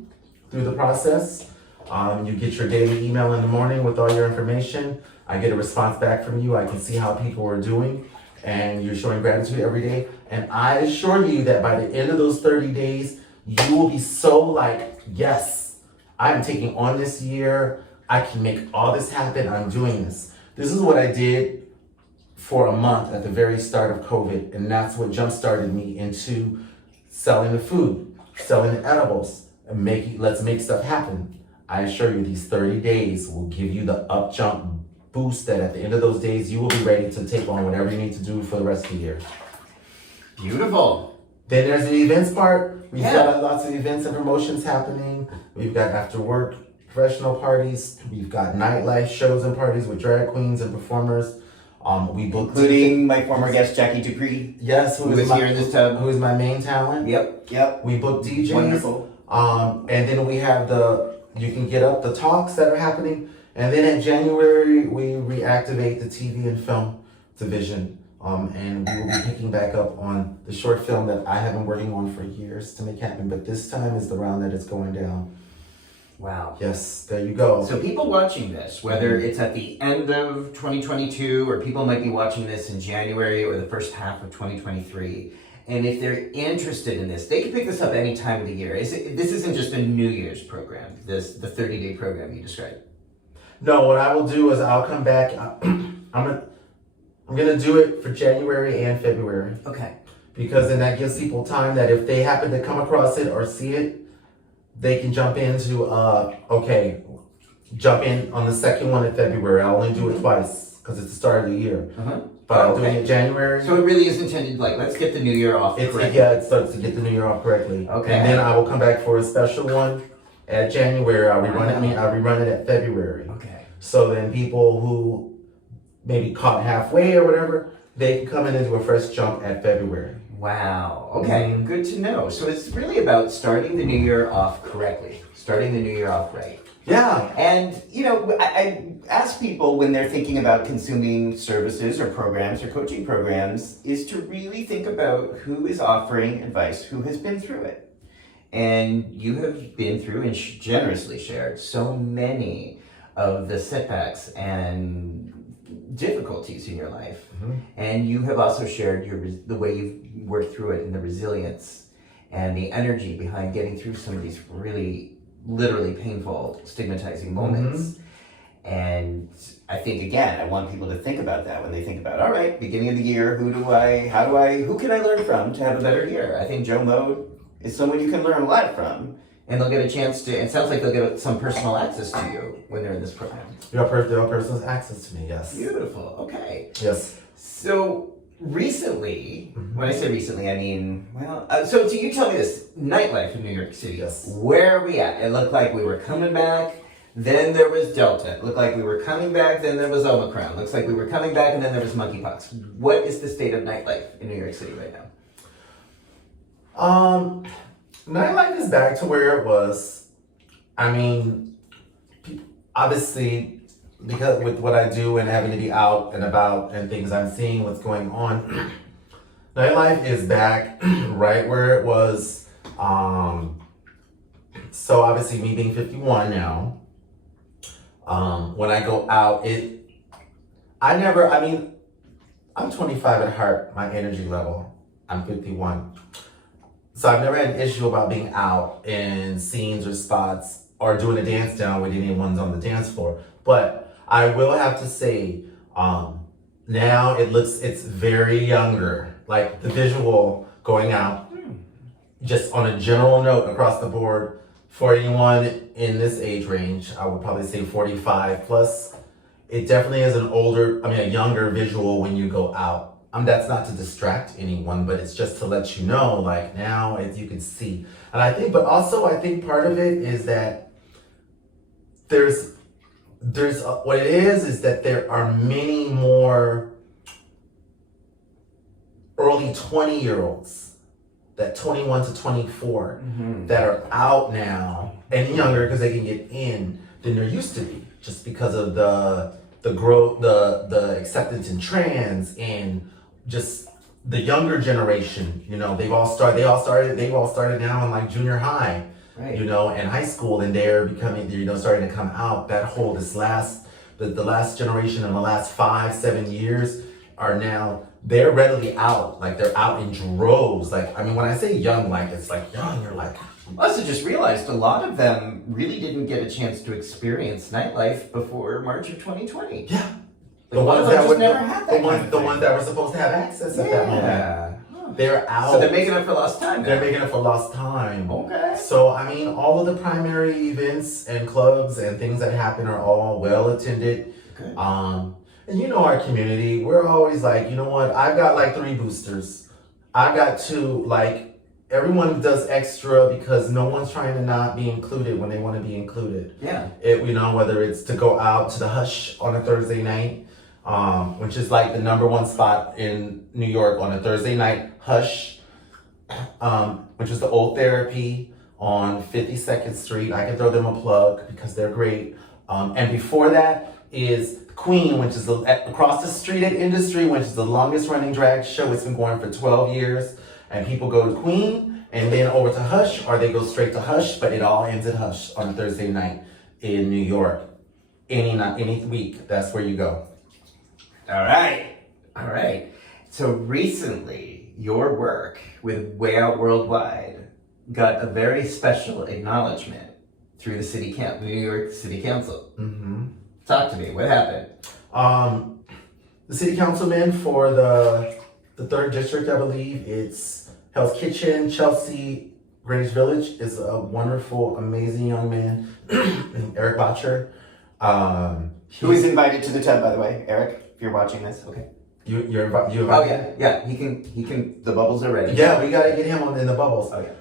through the process. You get your daily email in the morning with all your information. I get a response back from you. I can see how people are doing, and you're showing gratitude every day. And I assure you that by the end of those 30 days, you will be so like, yes, I'm taking on this year. I can make all this happen. I'm doing this. This is what I did for a month at the very start of COVID, and that's what jump-started me into selling the food, selling the edibles, and let's make stuff happen. I assure you these 30 days will give you the up jump boost that at the end of those days, you will be ready to take on whatever you need to do for the rest of the year. Beautiful. Then there's the events part. We've got lots of events and promotions happening. We've got after work professional parties. We've got nightlife shows and parties with drag queens and performers. We booked including my former guest Jackie Dupree. Yes, who is here in this tub. Who is my main talent. Yep. We booked DJs. Wonderful. And then we have You Can Get Up, the talks that are happening. And then in January, we reactivate the TV and film division. And we will be picking back up on the short film that I have been working on for years to make happen. But this time is the round that it's going down. Wow. Yes, there you go. So people watching this, whether it's at the end of 2022 or people might be watching this in January or the first half of 2023, and if they're interested in this, they can pick this up any time of the year. This isn't just a New Year's program, the 30-day program you described. No, what I will do is I'll come back. I'm gonna do it for January and February. Okay. Because then that gives people time that if they happen to come across it or see it, they can jump into, jump in on the second one in February. I'll only do it twice because it's the start of the year. But I'm doing it January. So it really is intended, let's get the new year off correctly. It starts to get the new year off correctly. Okay. And then I will come back for a special one at January. I'll rerun it at February. Okay. So then people who maybe caught halfway or whatever, they can come in and do a fresh jump at February. Wow. Okay. Good to know. So it's really about starting the new year off correctly, starting the new year off right. Yeah. And, I ask people when they're thinking about consuming services or programs or coaching programs is to really think about who is offering advice, who has been through it. And you have been through and generously shared so many of the setbacks and difficulties in your life. Mm-hmm. And you have also shared the way you've worked through it and the resilience and the energy behind getting through some of these really literally painful, stigmatizing moments. Mm-hmm. And I think, again, I want people to think about that when they think about, all right, beginning of the year, who can I learn from to have a better year? I think Joe Mode is someone you can learn a lot from, and they'll get a chance to, it sounds like they'll get some personal access to you when they're in this program. Your personal access to me, yes. Beautiful, okay. Yes. So recently, when I say recently, I mean, so you tell me this, nightlife in New York City, Yes. Where are we at? It looked like we were coming back, then there was Delta. It looked like we were coming back, then there was Omicron. Looks like we were coming back, and then there was Monkeypox. What is the state of nightlife in New York City right now? Nightlife is back to where it was. I mean, obviously, because with what I do and having to be out and about and things I'm seeing, what's going on, nightlife is back right where it was. So obviously, me being 51 now, when I go out, I'm 25 at heart, my energy level. I'm 51. So I've never had an issue about being out in scenes or spots or doing a dance down with anyone's on the dance floor. But I will have to say, now it's very younger. Like the visual going out, just on a general note across the board, for anyone in this age range, I would probably say 45 plus. It definitely is a younger visual when you go out. That's not to distract anyone, but it's just to let you know, like now, as you can see. And I think part of it is that there's what it is that there are many more early 20-year-olds, that 21 to 24, that are out now and younger because they can get in than there used to be, just because of the growth, the acceptance in trans and just the younger generation. They've all started now in like junior high, right. And high school, and they're becoming, starting to come out. That whole the last generation in the last 5-7 years are now, they're readily out. Like they're out in droves. Like, I mean, when I say young, like it's like young, you're like, I also just realized a lot of them really didn't get a chance to experience nightlife before March of 2020. Yeah. The ones that were supposed to have access at that moment. They're out. So they're making up for lost time now. They're making up for lost time. Okay. So, I mean, all of the primary events and clubs and things that happen are all well attended. Okay. And our community, we're always like, you know what? I've got like 3 boosters. I've got 2, like, everyone does extra because no one's trying to not be included when they want to be included. Yeah. Whether it's to go out to the Hush on a Thursday night, which is like the #1 spot in New York on a Thursday night, Hush, which is the old therapy on 52nd Street. I can throw them a plug because they're great. And before that is Queen, which is across the street at Industry, which is the longest running drag show. It's been going for 12 years. And people go to Queen and then over to Hush, or they go straight to Hush, but it all ends at Hush on a Thursday night in New York. Any week, that's where you go. All right. So recently, your work with Way Out Worldwide got a very special acknowledgement through the New York City Council. Mm-hmm. Talk to me. What happened? The city councilman for the 3rd district, I believe, it's Hell's Kitchen, Chelsea, Greenwich Village, is a wonderful, amazing young man, Erik Bottcher. Who is invited to the tub, by the way, Erik, if you're watching this. Okay. You're invited? Oh yeah. He can. The bubbles are ready. Yeah, we gotta get him in the bubbles. Oh yeah.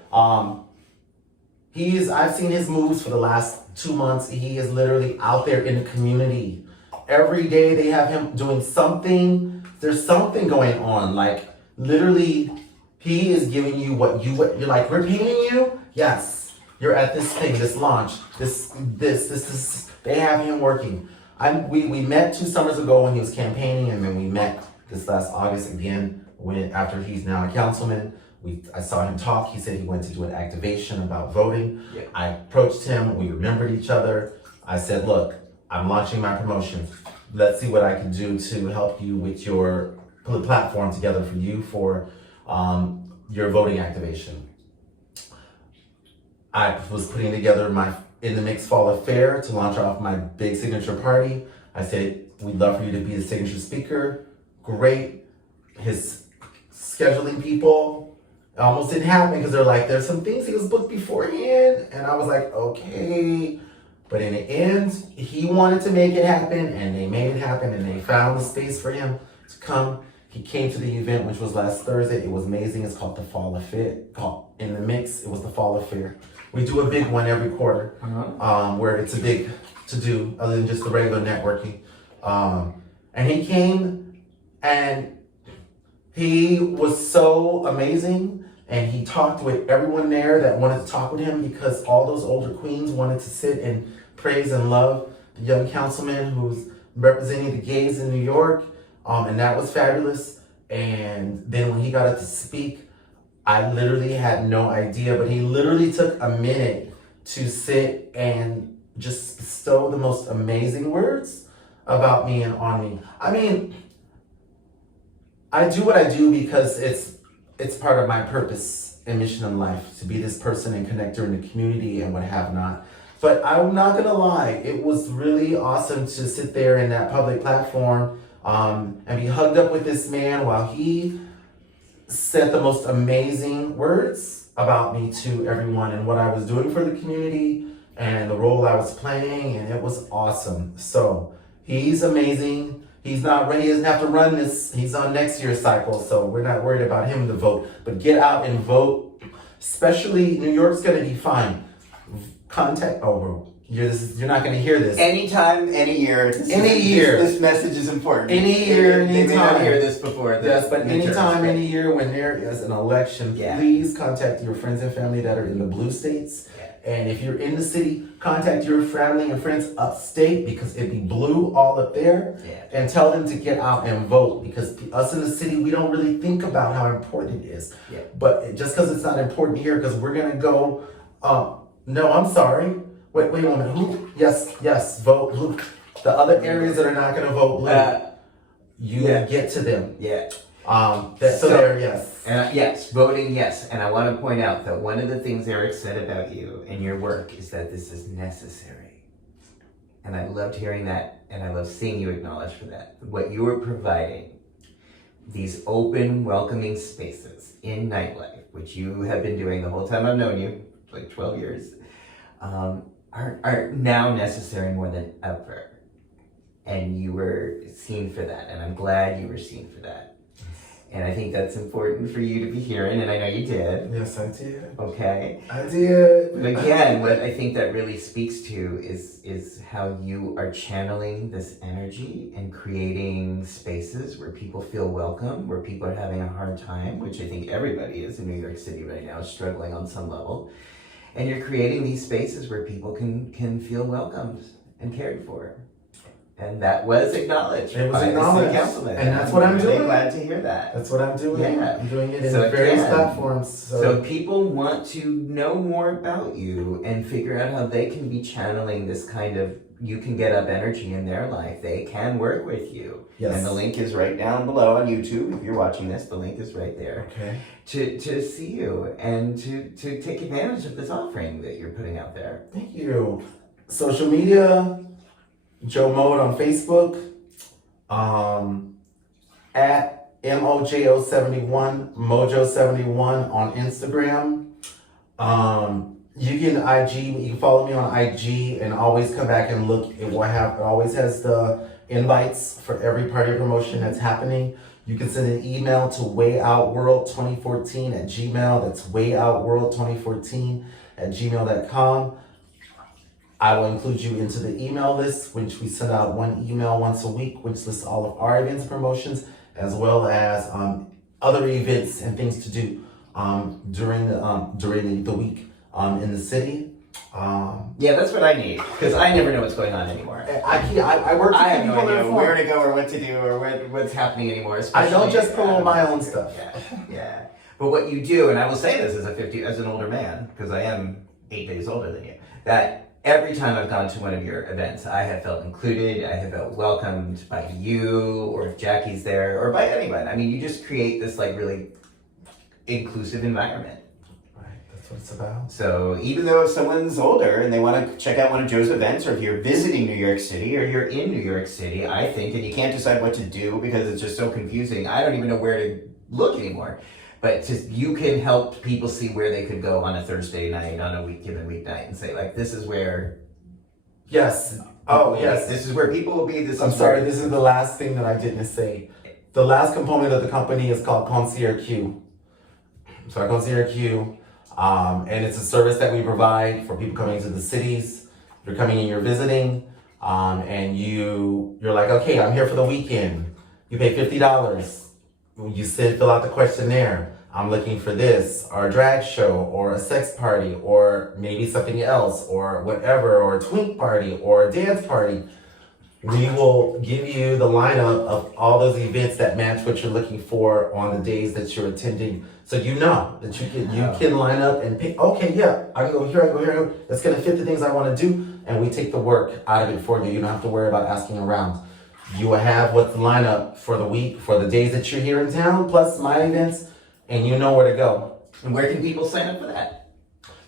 I've seen his moves for the last 2 months. He is literally out there in the community. Every day they have him doing something. There's something going on. Like literally, he is giving you what you're like, we're paying you? Yes. you're at this thing, this launch, this. They have him working. We met 2 summers ago when he was campaigning, and then we met this last August again after he's now a councilman. I saw him talk. He said he went to do an activation about voting. Yeah. I approached him. We remembered each other. I said, look, I'm launching my promotion. Let's see what I can do to help you with your platform together for you for your voting activation. I was putting together my In the Mix Fall Affair to launch off my big signature party. I said, we'd love for you to be the signature speaker. Great. His scheduling people almost didn't happen because they're like, there's some things he was booked beforehand. And I was like, okay. But in the end, he wanted to make it happen, and they made it happen, and they found the space for him to come. He came to the event, which was last Thursday. It was amazing. It's called the Fall Affair. Called In the Mix. It was the Fall Affair. We do a big one every quarter, where it's a big to do other than just the regular networking. And he came, and he was so amazing, and he talked with everyone there that wanted to talk with him, because all those older queens wanted to sit and praise and love the young councilman who's representing the gays in New York, and that was fabulous. And then when he got up to speak, I literally had no idea, but he literally took a minute to sit and just bestow the most amazing words about me and on me. I mean, I do what I do because it's part of my purpose and mission in life, to be this person and connector in the community and what have not. But I'm not gonna lie, it was really awesome to sit there in that public platform and be hugged up with this man while he said the most amazing words about me to everyone and what I was doing for the community and the role I was playing, and it was awesome. So he's amazing. He's not ready. He doesn't have to run this. He's on next year's cycle, so we're not worried about him to vote. But get out and vote. Especially New York's gonna be fine. Contact. You're not gonna hear this. Anytime, any year. This message is important. Any year, They may anytime. not hear this before. Yes, but anytime, any year when there is an election, please contact your friends and family that are in the blue states. And if you're in the city, contact your family and friends upstate, because it'd be blue all up there. And tell them to get out and vote, because us in the city, we don't really think about how important it is. But just because it's not important here, because we're gonna go, no, I'm sorry. Wait a moment. Who? Yes, vote blue. The other areas that are not gonna vote blue, get to them. Yes, voting, yes. And I want to point out that one of the things Erik said about you and your work is that this is necessary. And I loved hearing that, and I love seeing you acknowledge for that. What you are providing, these open, welcoming spaces in nightlife, which you have been doing the whole time I've known you, like 12 years, are now necessary more than ever. And you were seen for that, and I'm glad you were seen for that. And I think that's important for you to be hearing, and I know you did. Yes, I did. Okay? I did. But again, what I think that really speaks to is how you are channeling this energy and creating spaces where people feel welcome, where people are having a hard time, which I think everybody is in New York City right now, struggling on some level. And you're creating these spaces where people can feel welcomed and cared for. And that was acknowledged. It was acknowledged. Councilman. And that's what I'm really doing. Glad to hear that. That's what I'm doing. Yeah. I'm doing it in various platforms. So people want to know more about you and figure out how they can be channeling this kind of, you can get up energy in their life. They can work with you. Yes. And the link is right down below on YouTube. If you're watching this, the link is right there. Okay. To see you and to take advantage of this offering that you're putting out there. Thank you. Social media, Joe Mode on Facebook, at MOJO71, Mojo71 on Instagram. You can IG, you can follow me on IG and always come back and look at what it always has the invites for every party promotion that's happening. You can send an email to wayoutworld2014 at Gmail. That's wayoutworld2014 at gmail.com. I will include you into the email list, which we send out one email once a week, which lists all of our events and promotions, as well as other events and things to do during the week. in the city. Yeah, that's what I need, because I never know what's going on anymore. I work with I have people no that are idea informed. where to go or what to do or what's happening anymore. I don't especially- just promote my own stuff. Yeah. But what you do, and I will say this as an older man, because I am 8 days older than you, that every time I've gone to one of your events, I have felt included, I have felt welcomed by you, or if Jackie's there, or by anyone. I mean, you just create this like really inclusive environment. Right, that's what it's about. So even though if someone's older and they want to check out one of Joe's events, or if you're visiting New York City or you're in New York City, I think, and you can't decide what to do because it's just so confusing, I don't even know where to look anymore. But you can help people see where they could go on a Thursday night, on a given weeknight, and say like, this is where. Yes. Oh, yes. This is where people will be. I'm sorry, this is the last thing that I didn't say. The last component of the company is called Concierge Q. So Concierge Q, and it's a service that we provide for people coming to the cities. You're coming and you're visiting, and you're like, okay, I'm here for the weekend. You pay $50. You fill out the questionnaire. I'm looking for this, or a drag show, or a sex party, or maybe something else, or whatever, or a twink party, or a dance party. We will give you the lineup of all those events that match what you're looking for on the days that you're attending. So you know that you can line up and pick, okay, yeah, I can go here, I can go here, I can go. That's gonna fit the things I wanna do, and we take the work out of it for you. You don't have to worry about asking around. You will have what's the lineup for the week, for the days that you're here in town, plus my events, and you know where to go. And where can people sign up for that?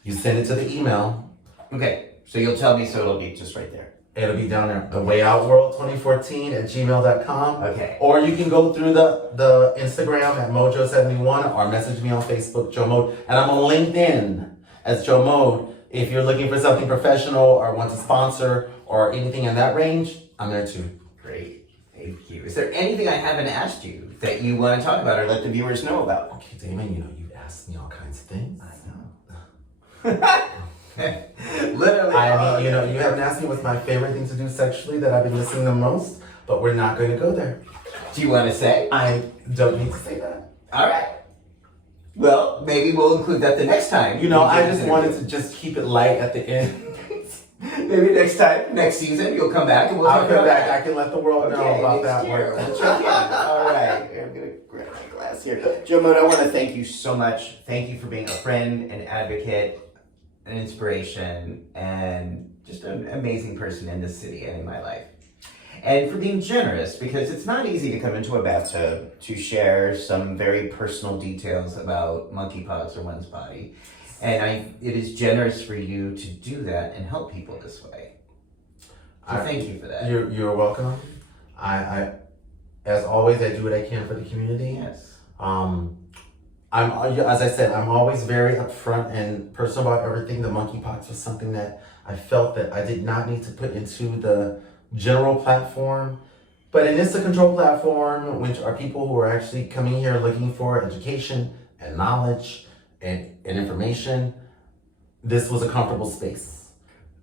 You send it to the email. Okay, so you'll tell me, so it'll be just right there. It'll be down there, thewayOutWorld2014@gmail.com. Okay. Or you can go through the Instagram at Mojo71 or message me on Facebook, Joe Mode. And I'm on LinkedIn as Joe Mode. If you're looking for something professional or want to sponsor or anything in that range, I'm there too. Great, thank you. Is there anything I haven't asked you that you want to talk about or let the viewers know about? Okay, Damon, you know, you've asked me all kinds of things. I know. Literally. I mean, you know, you haven't asked me what's my favorite thing to do sexually that I've been listening the most, but we're not going to go there. Do you want to say? I don't need to say that. All right. Well, maybe we'll include that the next time. You know, I just wanted to just keep it light at the end. Maybe next time, next season, you'll come back and we'll talk I'll come about back. that. I can let the world know about that one. We'll check in. All right. I'm going to grab my glass here. Joe Mode, I want to thank you so much. Thank you for being a friend, an advocate, an inspiration, and just an amazing person in this city and in my life. And for being generous, because it's not easy to come into a bathtub to share some very personal details about monkeypox or one's body. And it is generous for you to do that and help people this way. So thank you for that. You're welcome. I as always, I do what I can for the community. Yes. As I said, I'm always very upfront and personal about everything. The monkeypox was something that I felt that I did not need to put into the general platform. But it is a control platform, which are people who are actually coming here looking for education and knowledge and information. This was a comfortable space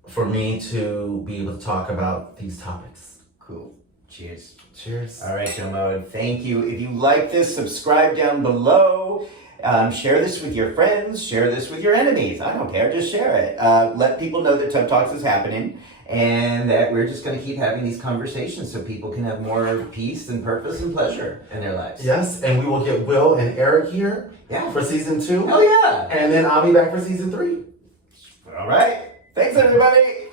for me to be able to talk about these topics. Cool. Cheers. Cheers. All right, Joe Mode. Thank you. If you like this, subscribe down below. Share this with your friends. Share this with your enemies. I don't care. Just share it. Let people know that Tub Talks is happening and that we're just going to keep having these conversations so people can have more peace and purpose and pleasure in their lives. Yes, and we will get Will and Eric here for season 2. Oh, yeah. And then I'll be back for season 3. All right. Thanks, everybody.